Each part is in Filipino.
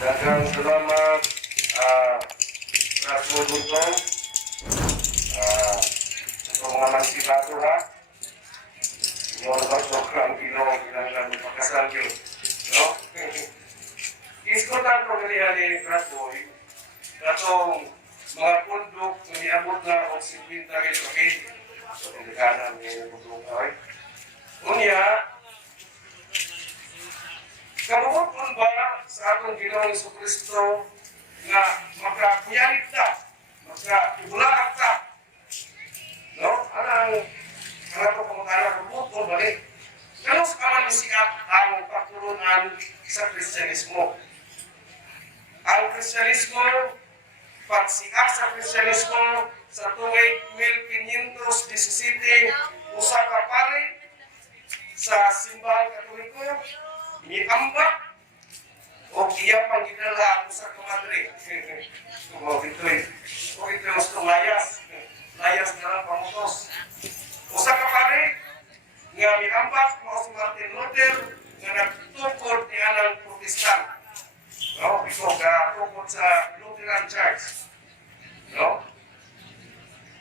Daghang salamat Rasul Buntong sa mga mansikado ha. Yung mga sobrang Ginoo kinahanglan magpakasal yun. No? Iskutan ko ganyan ni Rasul katong mga pundok na niabot na o 50 kayo okay? So, tinikanan niya yung pundok okay? Unya, kamuot kung ba sa atong Ginoong Jesucristo nga makakuyalit ka, makakibulaak ka, no? Anong pamagana kamuot kung balik? Ganun sa kaman sikat ang pagturunan sa Kristyanismo. Ang Kristyanismo, pagsikat sa Kristyanismo sa tuwing 1517, usa ka pare sa simbahan Katoliko, niambak o iya pang ginala sa kumadre. O ito mas layas na lang pamutos. Usa ka pare nga niambak mo si Martin Luther nga nagtukod ni anang Protestant. No, ito ka tukod sa Lutheran Church. No?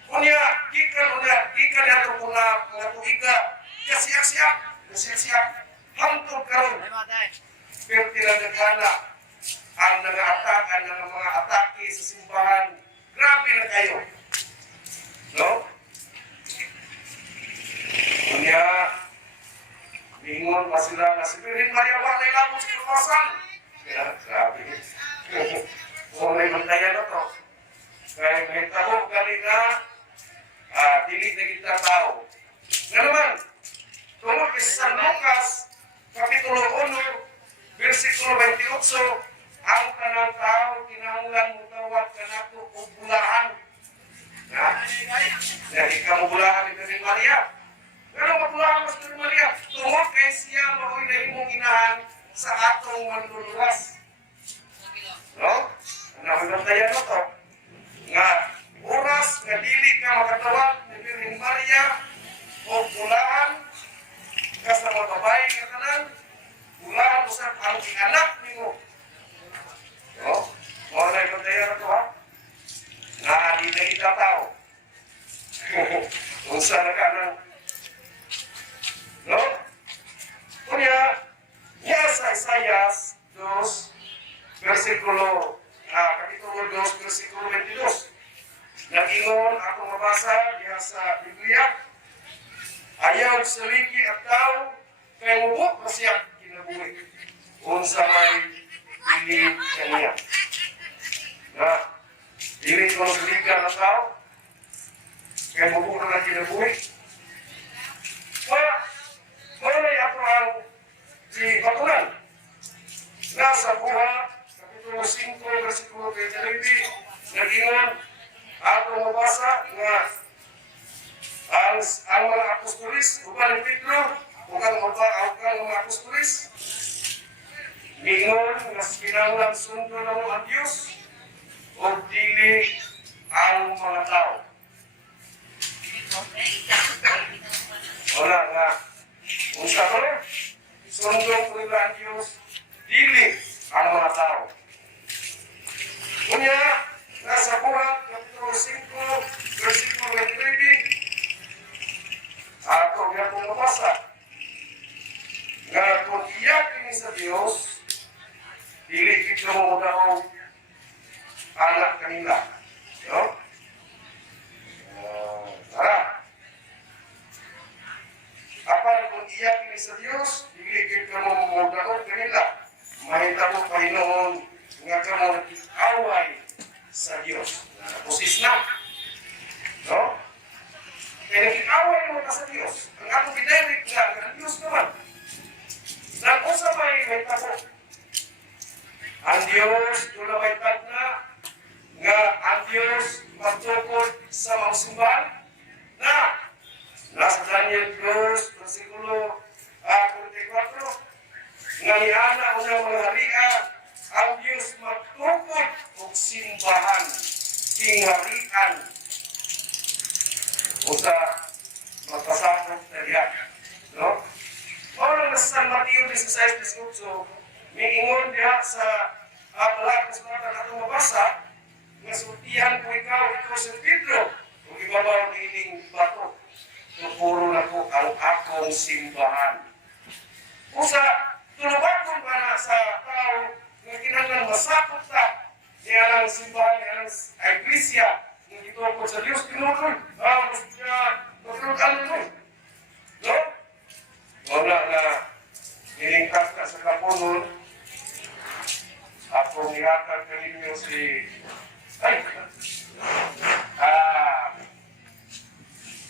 Unya, gikan ato kuna mga tuiga, kasiyak, hantod karon. Pero tinadagana ang nag-aatakan ng mga atake sa simbahan. Grabe na kayo. No? Unya, mingon pa sila na si Virgin Maria wala ilabot sa kawasan. Kaya, grabe. Kung may bandayan na to. Kaya may tabo kanina, dinig na kita tao. Nga naman, tungkol kay San Lucas, Kapitulo 1, versikulo 28, ang kanang tao, kinahanglan mo tawag ka na ito o bulahan. Dahil ikaw mo bulahan ni Virgin Maria. Pero mabulahan mo sa Virgin Maria, tungkol kay siya mahoy na imong inahan sa atong manluluwas. No? Ang naman mo to. Nga oras nga dili ka makatawag ni Virgin Maria o bulahan ka sa mga babae nga tanan, bulahan mo sa ang anak nimo. No? Mga naibantaya na to ha? Nga di na kita tao. Kung saan ka na. No? Kunya, niya sa Isaias 2, versikulo Kapitulo 2, versikulo 22. Nag-ingon ako mabasa diha sa Biblia. Ayaw saliki at tao, kay mubok na siya kinabuhi. Unsa may pili kaniya. Na, dili ko saliga na tao, kay mubok na kinabuhi. Malay ako ang si Batulan. Nasa buha, Kapitulo 5, versikulo 29, nag-ingon, ako mabasa nga ang mga apostolis, uban ng Pedro, ang mga apostolis, ningon nga kinahanglan sundo ng ang Diyos o dili ang mga tao. Wala nga, unsa ko na, sundo ko nila ang Diyos, dili ang mga tao. Kunya, nasa buhat, Kapitulo 5, versikulo 23, ako nga kung mabasa, nga kung iyak ini sa Diyos, dili kita mo daw anak kanila. No? Tara. Apan kung iyak ini sa Diyos, dili kita mo daw kanila. Mahita mo Panginoon nga ka mo nag-away sa Diyos. Napusis na. No? Kaya nag-away mo ka sa Diyos. Ang atong bidirect nga, ang Diyos naman. Nag-usa may tabo. Ang Diyos, tulaway tag na, nga ang Diyos magtukod sa mga simbahan na nasa Daniel 2, versikulo 44, nga niana o ng mga haria, ang Diyos magtukod o simbahan, tingharian, o sa magpasakot na diya. No? O lang nasa San Mateo 16, 18, may ingon diya sa Wala ko sa mga katong mabasa, nga sultihan ko ikaw sa Pedro, kung ibabaw niling bato, puro na ko ang akong simbahan. Usa, tulubagon ba na sa tao nga kinahanglan masakop ta niya ang simbahan, niya ang iglesia, nga gituo sa Diyos, tinutol, ano nun? No? Wala na nilingkas ka sa kapunon, ako nihatag ka ninyo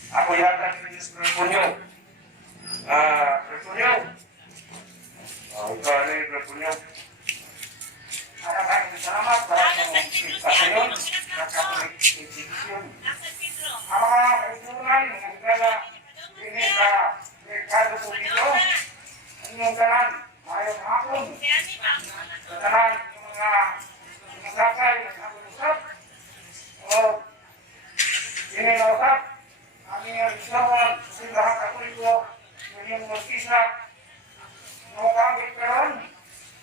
ako yata ninyo sa Repunyo. Repunyo. Ang kani Repunyo. Maraming salamat sa pagkakas nakapag-edikasyon. Ang mga kaisunan, ang gala, ini sa Ricardo Pupito, ang inyong tanan, mayroong hapon, sa tanan, mga masakay, nagkakalusap, o inilausap, aming islawan, simbahan katoliko, yung mustisa, nukambit karon,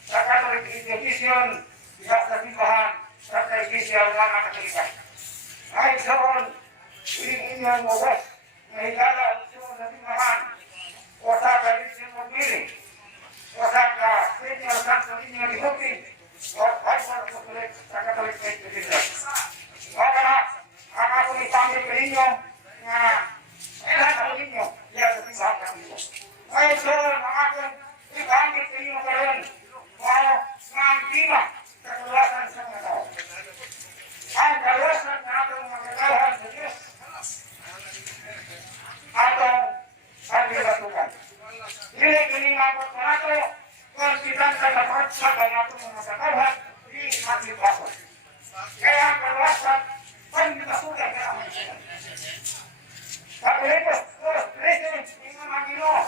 sa Catholic Education, isa sa simbahan, sa Iglesia mga Katolika. Ay, islawan, inyong mabas, nahigala ang islawan sa simbahan, o sa Galician Magmili, o sa Senior Santo Niño de Hoping, o sa Catholic Education. Wala na, ang akong ipamit ka ninyo, nga kailan ako ninyo, yan sa simbahan Katoliko. Ay, islawan, ang akong ipamit ka ninyo karon, ang tima sa kaluwasan sa mga tao. Ang kaluwasan na atong magkakaroon sa Diyos. Atong pagkakatukan. Dili kinimabot mo nato kung kitang kalapot sa kanatong mga kakaroon, di matibasot. Kaya ang kaluwasan, pagkakatukan ka ang mga. Kapilitos, President, ingon ang Ginoo.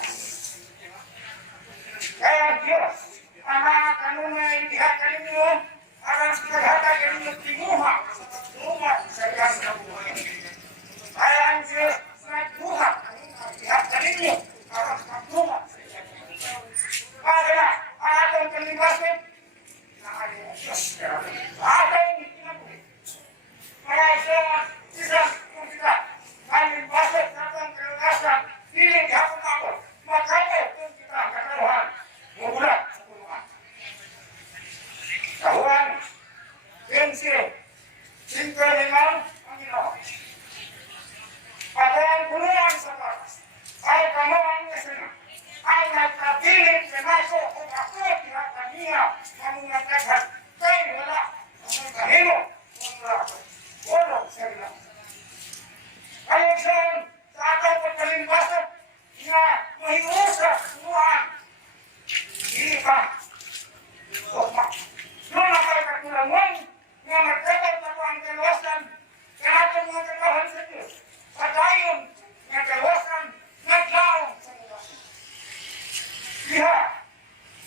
Kaya Diyos, ang mga kanunay diha kaninyo, alang paghatag kaninyo tinguha sa iyang kabuhay. Kaya ang Diyos nagbuhat diha kaninyo, alang pagbuhat sa iyang kabuhay. Kaya ang atong kalibasin, na kanyang Diyos. Atong kinabuhi. Kaya isa kung sila, kalibasin sa atong kalagasan, hiling hapon ako, magkakaw kung kita ang kataluhan, mugulat. Kahuan, 5 ang Ginoo. At ang buluan sa batas, ay kamuang esena, ay nagkabilin sa naso o ako tinataniya ng mga taghan, kay wala ang kahilo ng lahat. Wala sa ilang. Kaya saan sa atong pagkalimbasok na mahiusa sumuhan, hindi pa. Noon ang pagkatulangon, nga magkatag na po ang kaluwasan, sa atong mga kakahan sa Diyos. At ayon, nga kaluwasan, naglaong sa kaluwasan. Diha,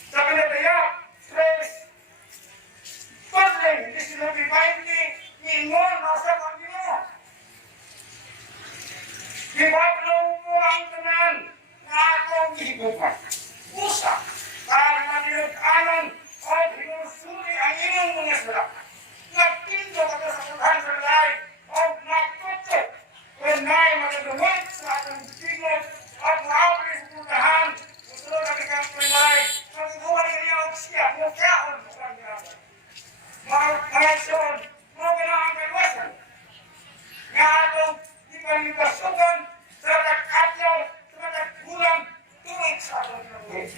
sa pinataya, stress, pagling, disinubibindi, ingon, nasa pang Ginoo. Gibablong mo ang tanan, na akong higupan. Usa, para manilog-anon, o pinusuli ang inyong mga sila. Nagtinto ka sa paghan sa lalay o nagtutso kung na'y magdumot sa atong tingog at maawin sa puntahan gusto na kikang prinay magduhan niya o siya mukhaon sa kanyang mga son mo ang kalwasan nga atong di panibasukan sa nag-atyaw sa nag-gulang tuwing sa atong nabuhay.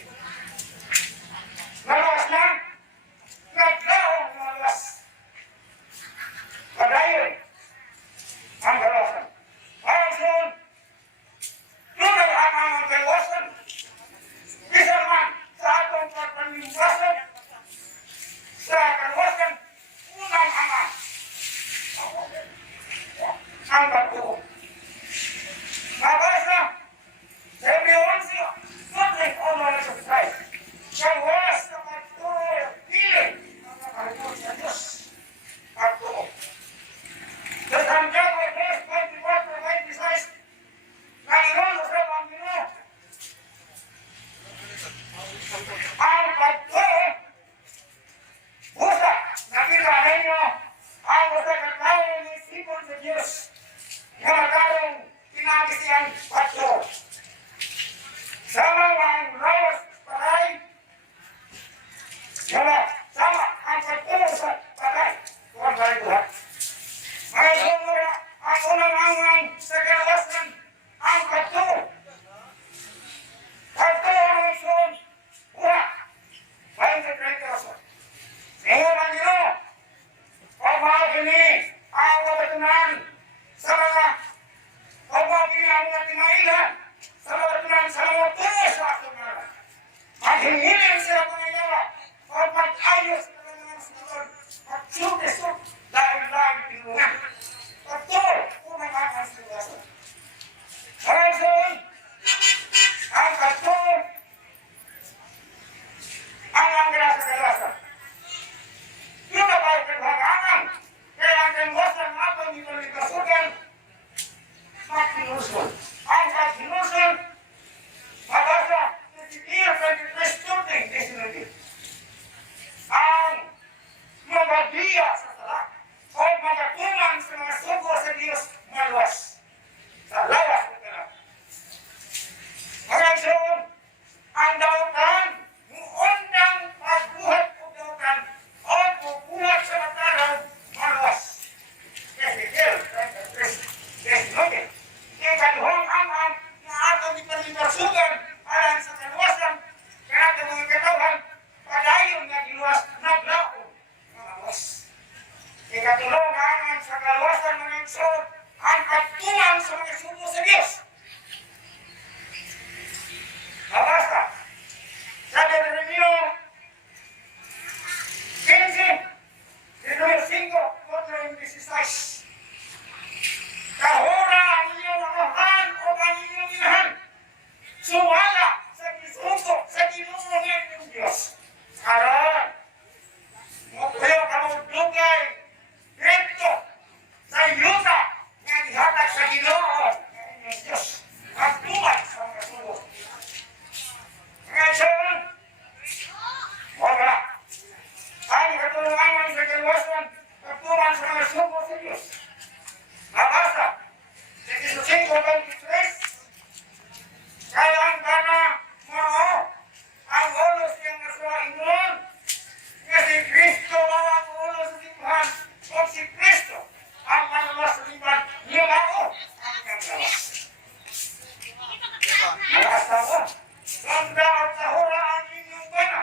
Sanda at sahura ang inyong bana.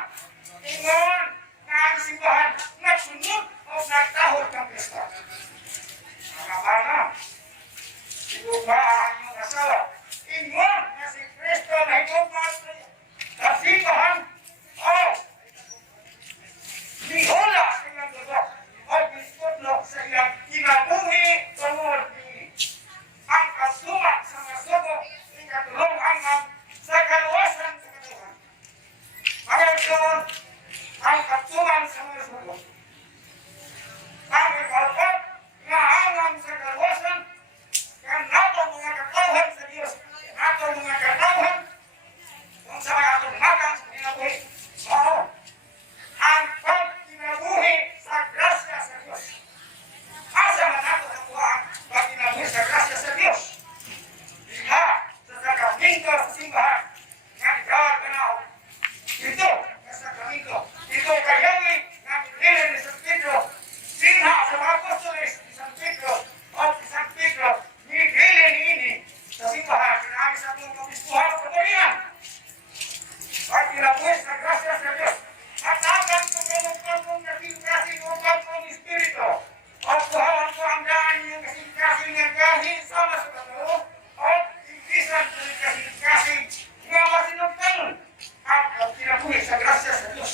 Ingon nga ang simbahan nagsunod o nagtahod ng Kristo. Mga bana, ito ba ang inyong asawa? Ingon na si Kristo na higugmas sa simbahan o nihula sa iyang dugo o biskutlo sa iyang kinabuhi tungod ni ang kasumak sa mga sugo ikatulong ang sa kaluwasan sa katuhan. Panginoon, ang katuhan sa mga sugo. Ang ikalpat nga hangang sa kaluwasan kan nato mga katawhan sa Diyos. Nato mga katawhan kung sa mga atong magang sa kinabuhi. Oo. Ang pagkinabuhi sa grasya sa Diyos. Asa man nato nakuha ang pagkinabuhi sa grasya sa Diyos. Diha sa sakaminto sa simbahan. Nga igawad ka na ako. Ito, sa sakaminto. Ito kayawi nga nililin ni San Pedro. Sinha sa mga apostoles ni San Pedro o si San Pedro nililin ini sa simbahan. Kinaami sa itong kabispuhan o kapalihan. Pagkinabuhi sa grasya sa Diyos. At habang tumulong-tulong kasing-kasing upang ng Espiritu. O kuhawan ko ang daan yung kasing-kasing ng kahit sama sa katulong. O ibisan ko ng kasing-kasing nga masinugtangon ang pagkinabuhi sa grasya sa Diyos.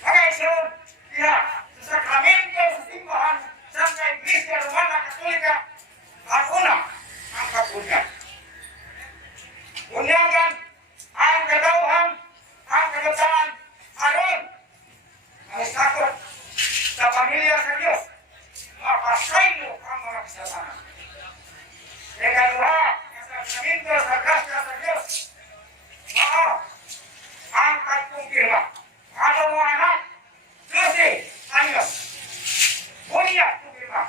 Mga isun, diha sa sakramento sa simbahan sa Iglesia Romana Katolika ang una, ang kapunya. Bunyagan ang kadauhan, ang kagataan, aron ang sakot sa pamilya sa Diyos, mapasaylo ang mga kasalanan. Ikaduha, ang sakramento sa grasya sa Diyos, ang pagkumpirma. Ano mga anak? 12 anyos. Bunyak kumpirma.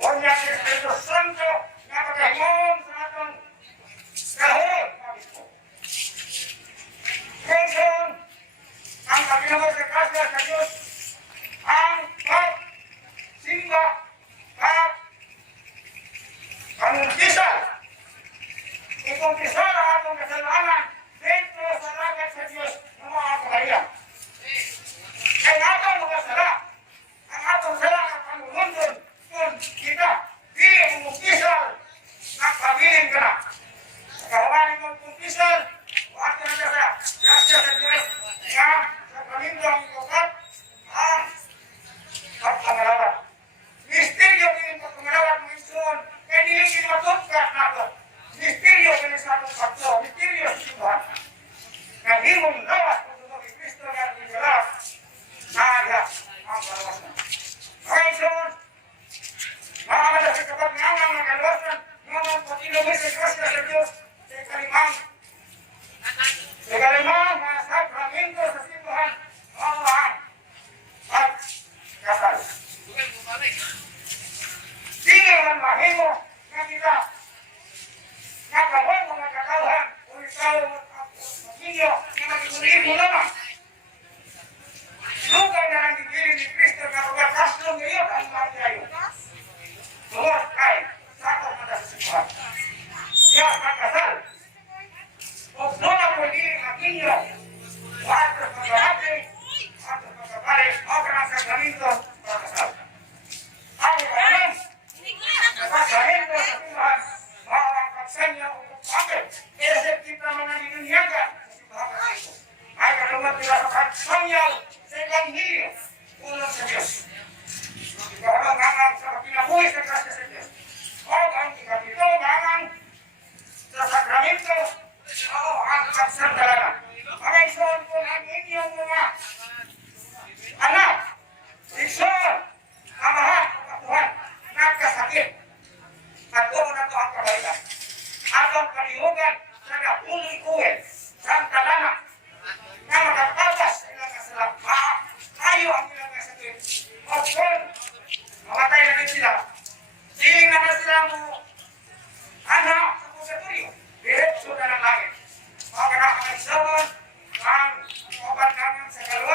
Bunyak ng Espiritu Santo na magahimon sa atong kahon. Kaya ang pagkinabuhi sa grasya sa Diyos, ang pagsimba at panguntisal. Ikuntisal ang atong kasalanan dentro sa lagat sa Diyos ng mga kahayang. Kaya atong mga sala, ang atong sala ang pangunundon kung kita di umuntisal ng pabiling ka na. Sa kahawanin mong kuntisal, huwag ka na sa grasya sa Diyos nga sa pamindong ikukat ang pagpangalawat. Misteryo kini pagpangalawat mo isun, kaya nilingin matungkat nato. Misteryo kini sa atong pagto, misteryo sa simbahan. Nga himong lawas kung tunog ni Kristo nga nilalawas, naaga ang kalawasan. Mga isun, makamada sa kapag ngamang ng kalawasan, ngamang pag-inuwi sa grasya sa Diyos, sa ikalimang, mga sakramento sa simbahan, ang pagkasal. Sino man mahimo nga kita nakawang mga katawhan o ikaw magigyo na magigulin mo naman. Lugar na ang gigilin ni Kristo na pagkakaslong ngayon ang magyayo. Tungod kay sakot na sa simbahan. Kaya pagkasal. O doon ang pagiging magigyo. At sa pagkakapin, at sa pagkakapari, o kanang sakramento, pagkasal. Ang ikalimang, sakramento sa simbahan, ang pagsanya o pagkakapin, eseptif na mga ninunyaga sa simbahan ng Kristo. Ay katulad nila sa pagsanya sa Ebanghelyo, unang sa Diyos. Ikalimang hangang sa pinabuhi sa grasya sa Diyos. O ang ikapito hangang sa sakramento, o ang pagsandalanan. Mga ison po ang inyong mga anak, ison, amahan, kapuhan, nagkasakit. At doon na ito ang kabalikan. Atong kalihugan sa napuloy-uwin, sa talana, na makatapas sa ilang kasalang maayo ang ilang kasakit. O kung mamatay na rin sila, siling na sila mo anak sa purgatorio, diretso na ng langit. Mga kanakang ang obat naman sa kalwa.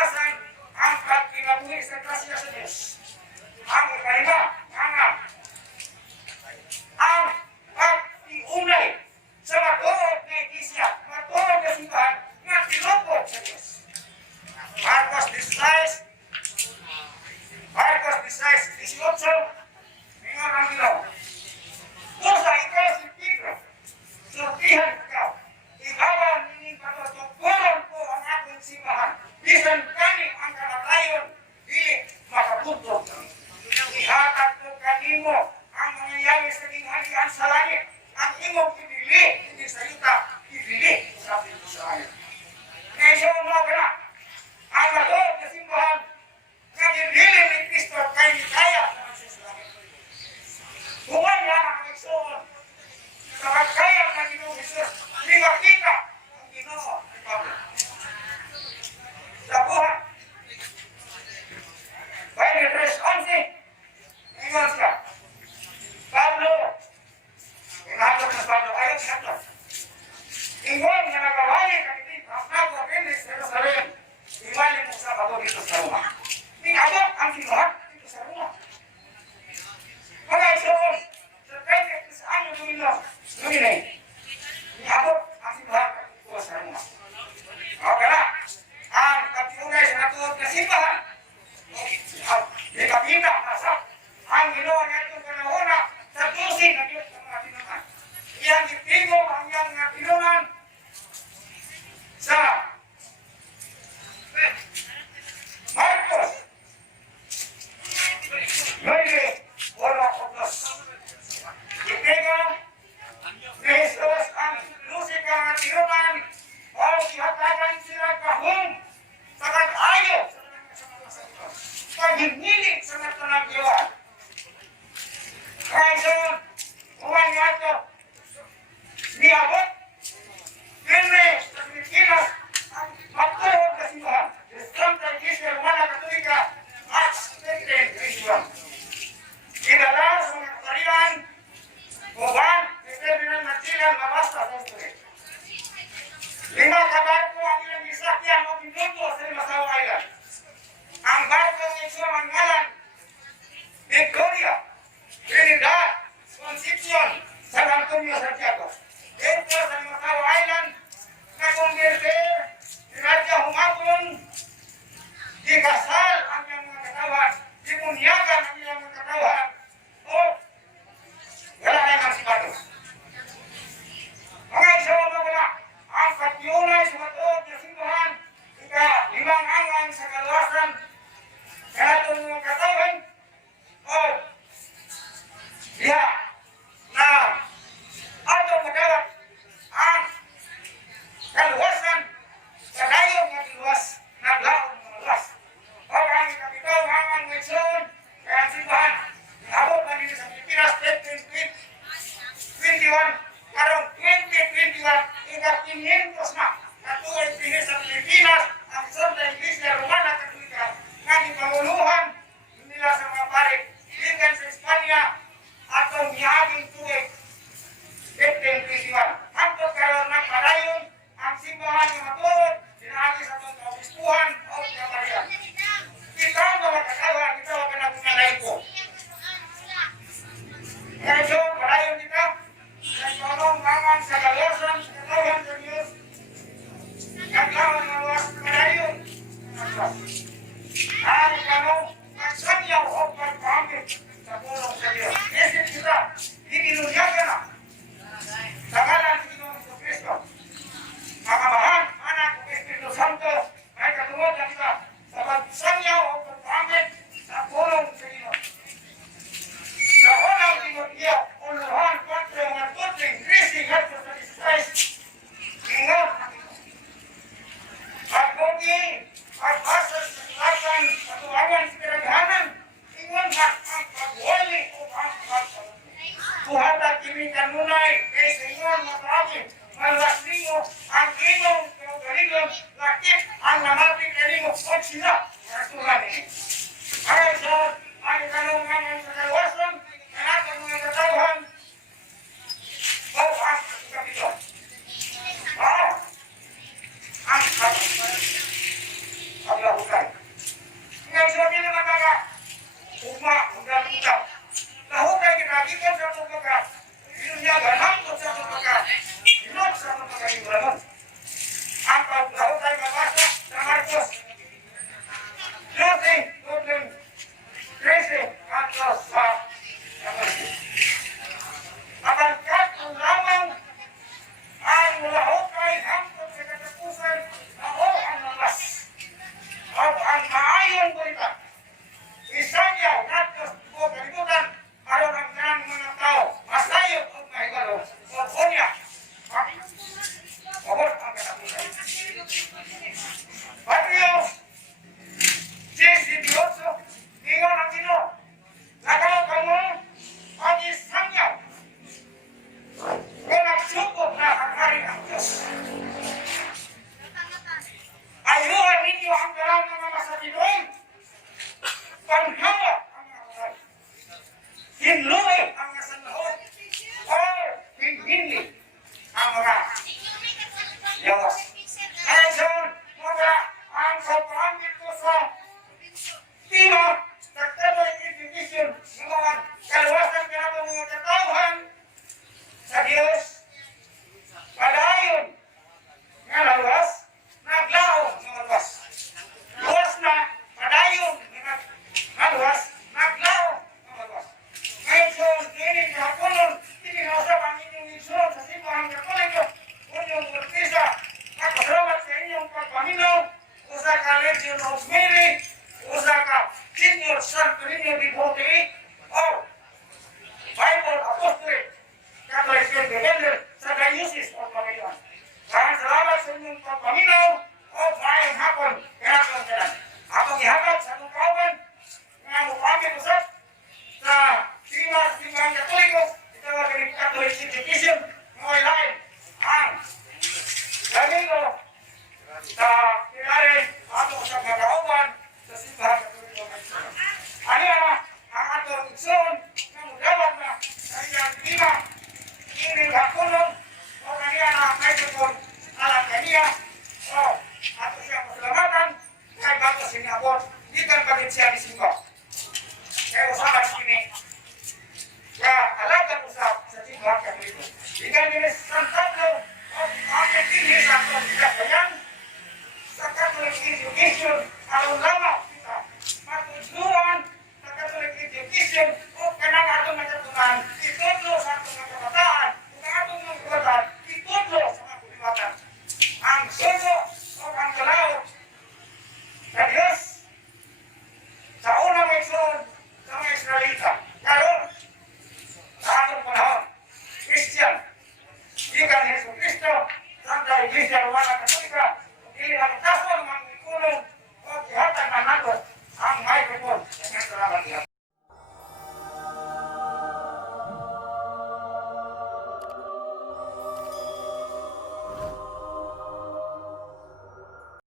Duterte, ni Raja Humabon, dikasal ang iyang mga katawan, dimunyagan ang iyang mga katawan, o wala na ang sibado. Mga isaw mga ang katyunay sa matuod na simbahan, ika-limang angan sa kaluwasan, kaya itong mga katawan, o diha na ato magawat ang kaluwasan sa dayong nga luwas na blaong mga luwas. O ang kapitaw hangang ngayson kaya ang simbahan abot na dito sa Pilipinas 2021 karong 2021 ika-500 na katuloy pinis sa Pilipinas ang Santa Iglesia Romana Katolika nga gipanguluhan nila sa mga pare gikan sa Espanya atong miaging tuig 2021. Hangtod karon nagpadayon ang simbahan nga matuod dinaagi sa atong kaobispuhan o kaparian. Kita ang mga katawan, kita ang pinagpunalain ko. Ngayon, padayon kita, nagtanong mangang sa kaluwasan, sa katawan sa Diyos, naglawan ng luwas, padayon, ang tanong, magsanyaw o pagpamit sa pulong sa Diyos. Isip kita, ikinunyaga na, sa ngalan ni Ginoong Kristo, makamahan, anak ng Espiritu Santo, ay katungod na kita sa pagsanyaw o pagpamit sa pulong sa Diyos. Sa unang Timoteo, uluhan 4 mga tuting, Kristi Herto sa Christ, ingat na ito. Pagbugi, pagbasa sa silatan, patuwangan sa pinaghanan, ingon na ang pagwali o ang pagpapalito. Tuhata kimi kanunay, kay sa ingon matawin, malaslingo, ang inong kaugalingon, lakit ang namating kalingo, o sila, karatuhan eh. Ay sa ang kanungan sa kaluwasan, kanatang mga katauhan, o ang kapito. Ang paglahukan. Ngayon sabi na mga ugma, ugma kita. Lahukay kita, gikan sa itong pagka, binunyagan, hangtod sa itong pagka, hinot sa itong pagkalimulaman. Ang paglahukay mabasa sa Marcos 13, hangtod sa Marcos. Abangkat ang lamang ang lahukay hangtod sa katapusan na o ang lakas. O ang maayong balita. Isanyaw natin o kalimutan aron ang kanang mga tao masayot o mahigalo o unya. Mabot ang katapusan. Patrio, 18, ingon ang Ginoo. Lagaw ka mo ang isanyaw. Kung nagsubok na ang hari ng Diyos. Ayuhan ninyo ang dalang mga masakinoy. Panghawa ang mga kasal. Hinluwi ang mga sanahon. O hinhinli ang mga yawas. Kaya dyan, mga ang pagpamit ko sa Timor, sa Taboy Institution, ng mga kaluwasan ka na mga katauhan sa Diyos, padayon nga lawas, naglaong mga lawas. Luwas na, padayon nga lawas, naglaong mga lawas. Ngayon so, dinig na hapunon, tininausap ang inyong insulong sa simbahan Katoliko, unyong Urtisa, nakasalamat sa inyong pagpaminaw, usa ka Legion of Mary, usa ka Senior Santo Niño di Bote, o Bible Apostolate, Catholic Church Defender sa Diocese of Panginoon. Maraming salamat sa inyong pagpaminaw o mayang hapon, kaya kong kanan. Akong ihagat sa atong kauban, nga mupamit usap sa simbahan Katoliko, itawag ang Catholic Education, mga ilahin ang Domingo sa